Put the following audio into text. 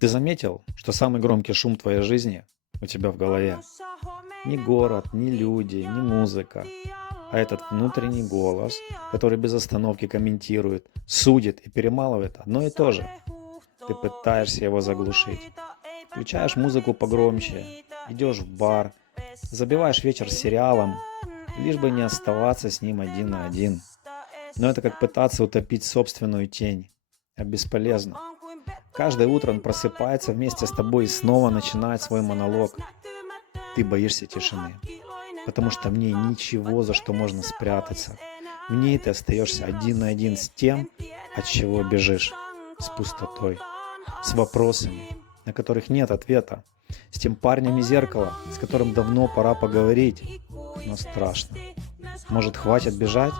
Ты заметил, что самый громкий шум твоей жизни у тебя в голове? Не город, не люди, не музыка, а этот внутренний голос, который без остановки комментирует, судит и перемалывает одно и то же. Ты пытаешься его заглушить. Включаешь музыку погромче, идешь в бар, забиваешь вечер сериалом, лишь бы не оставаться с ним один на один. Но это как пытаться утопить собственную тень. А бесполезно. Каждое утро он просыпается вместе с тобой и снова начинает свой монолог. Ты боишься тишины, потому что в ней ничего, за что можно спрятаться. В ней ты остаешься один на один с тем, от чего бежишь, с пустотой, с вопросами, на которых нет ответа, с тем парнем из зеркала, с которым давно пора поговорить, но страшно. Может, хватит бежать?